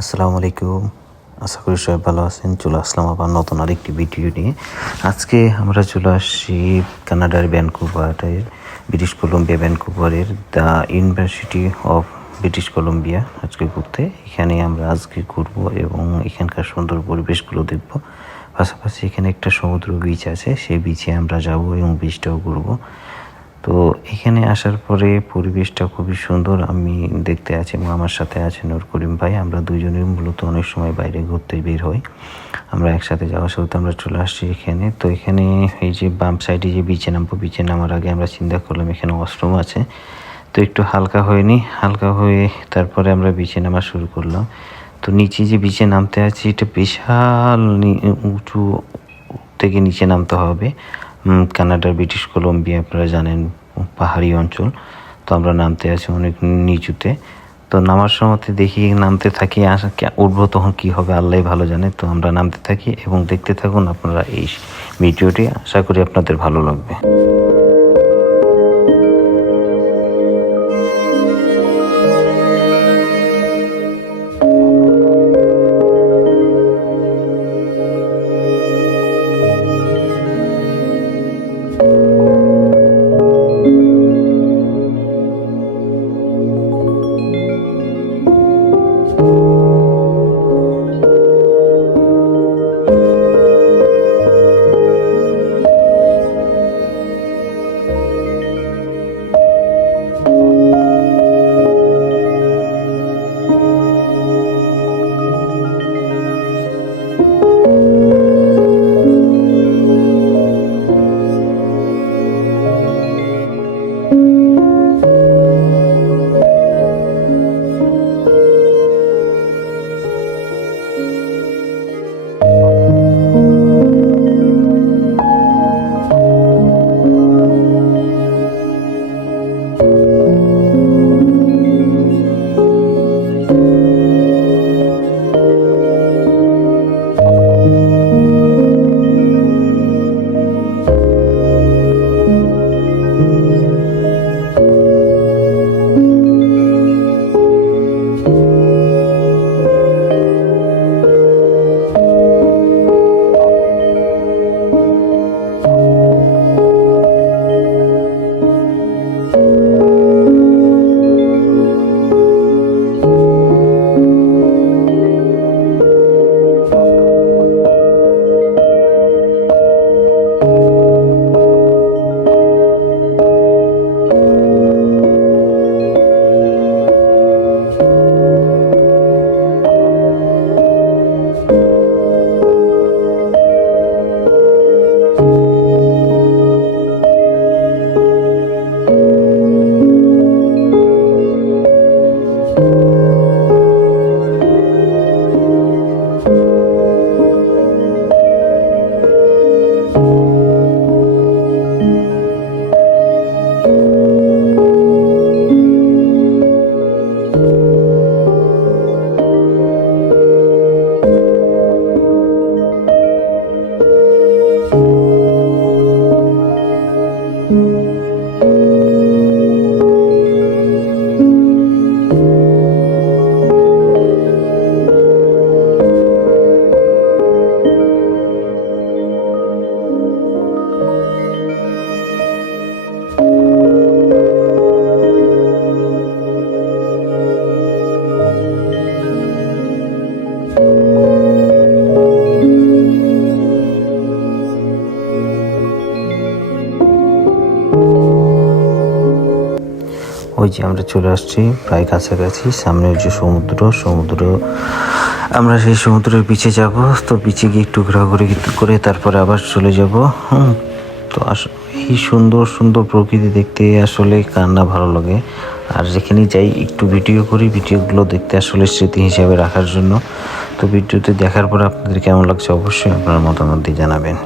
আসসালামু আলাইকুম। আশা করি সবাই ভালো আছেন। চলে আসলাম আবার নতুন আরেকটি ভিডিও নিয়ে। আজকে আমরা চলে আসছি কানাডার ভ্যানকুভারের, ব্রিটিশ কলম্বিয়া ভ্যানকুভারের the University of British Columbia আজকে ঘুরতে। এখানে আমরা আজকে ঘুরবো এবং এখানকার সুন্দর পরিবেশগুলো দেখব। পাশাপাশি এখানে একটা সমুদ্র বিচ আছে, সেই বিচে আমরা যাব এবং বিচটাও ঘুরবো। তো এখানে আসার পরে পরিবেশটা খুবই সুন্দর। আমি দেখতে আছি এবং আমার সাথে আছে নূর করিম ভাই। আমরা দুইজনেই মূলত অনেক সময় বাইরে ঘুরতে বের হই। আমরা একসাথে যাওয়ার সাথে আমরা চলে আসছি এখানে। তো এখানে এই যে বাম সাইডে যে বিচে নামবো, বিচে নামার আগে আমরা চিন্তা করলাম এখানে ওয়াশরুম আছে, তো একটু হালকা হয়নি, হালকা হয়ে তারপরে আমরা বিচে নামা শুরু করলাম। তো নিচে যে বিচে নামতে আছি, এটা বিশাল উঁচু থেকে নিচে নামতে হবে। কানাডার ব্রিটিশ কলম্বিয়া আপনারা জানেন পাহাড়ি অঞ্চল। তো আমরা নামতে আছি অনেক নিচুতে। তো নামার সময় দেখি নামতে থাকি, উঠবো তখন কী হবে আল্লাহ ভালো জানে। তো আমরা নামতে থাকি এবং দেখতে থাকুন আপনারা এই ভিডিওটি। আশা করি আপনাদের ভালো লাগবে। ওই যে আমরা চলে আসছি প্রায় কাছাকাছি। সামনে যে সমুদ্র আমরা সেই সমুদ্রের বিচে যাব। তো বিচে গিয়ে একটু ঘোরাঘুরি করে তারপরে আবার চলে যাব। তো এই সুন্দর সুন্দর প্রকৃতি দেখতে আসলে কার না ভালো লাগে। আর যেখানেই যাই একটু ভিডিও করি, ভিডিওগুলো দেখতে আসলে স্মৃতি হিসাবে রাখার জন্য। তো ভিডিওতে দেখার পর আপনাদের কেমন লাগছে অবশ্যই আপনার মতামত দিয়ে জানাবেন।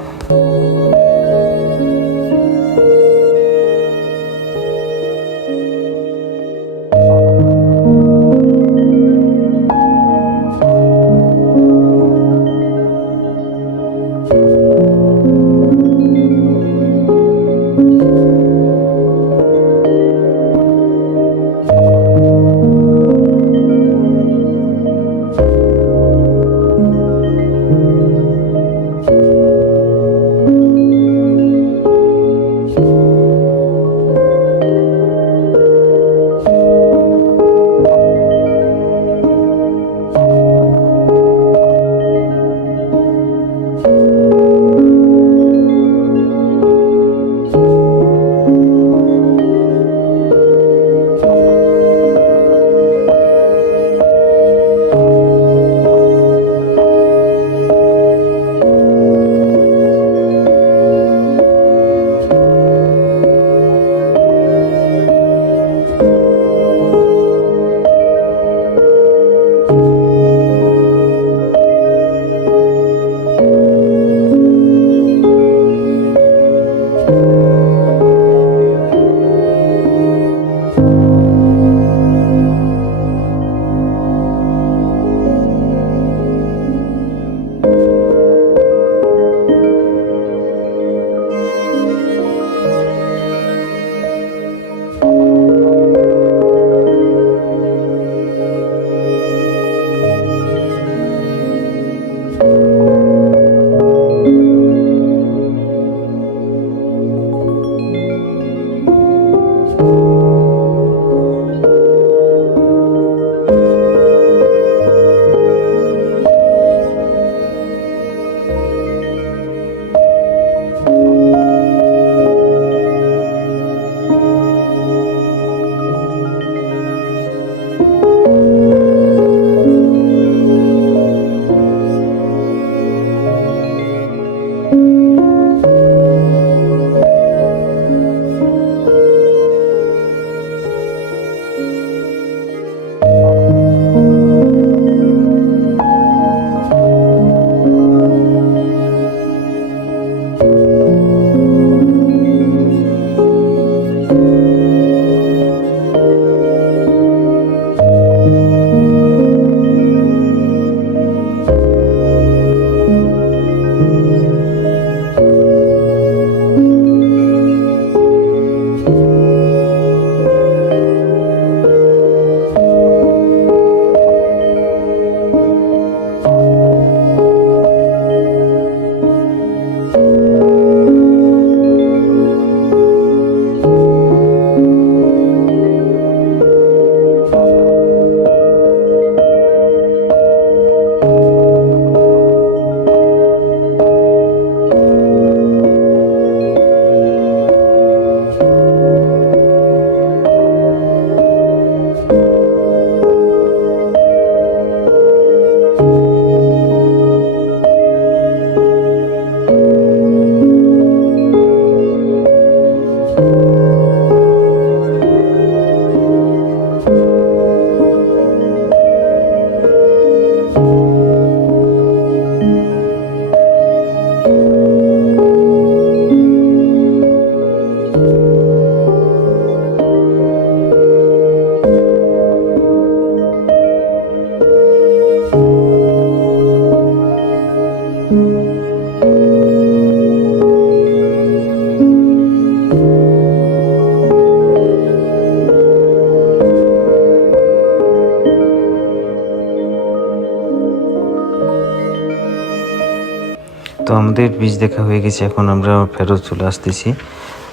তো আমাদের বীজ দেখা হয়ে গেছে, এখন আমরা ফেরত চলে আসতেছি।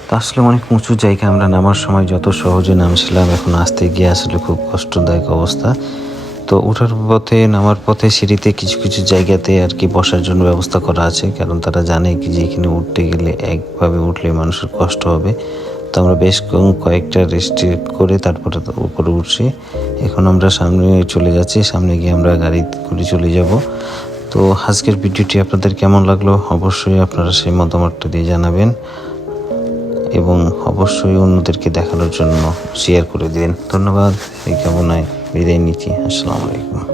তো আসলে অনেক উঁচু জায়গা, আমরা নামার সময় যত সহজে নামছিলাম, এখন আসতে গিয়ে আসলে খুব কষ্টদায়ক অবস্থা। তো ওঠার পথে, নামার পথে সিঁড়িতে কিছু কিছু জায়গাতে আর কি বসার জন্য ব্যবস্থা করা আছে, কারণ তারা জানে কি যে এখানে উঠতে গেলে একভাবে উঠলে মানুষের কষ্ট হবে। তো আমরা বেশ কয়েকটা রেস্ট করে তারপরে উপরে উঠছি। এখন আমরা সামনে চলে যাচ্ছি, সামনে গিয়ে আমরা গাড়ি করে চলে যাব। তো আজকের ভিডিওটি আপনাদের কেমন লাগলো অবশ্যই আপনারা সেই মতামতটা দিয়ে জানাবেন, এবং অবশ্যই অন্যদেরকে দেখানোর জন্য শেয়ার করে দিন। ধন্যবাদ, এই কামনায় বিদায় নিচ্ছি। আসসালামু আলাইকুম।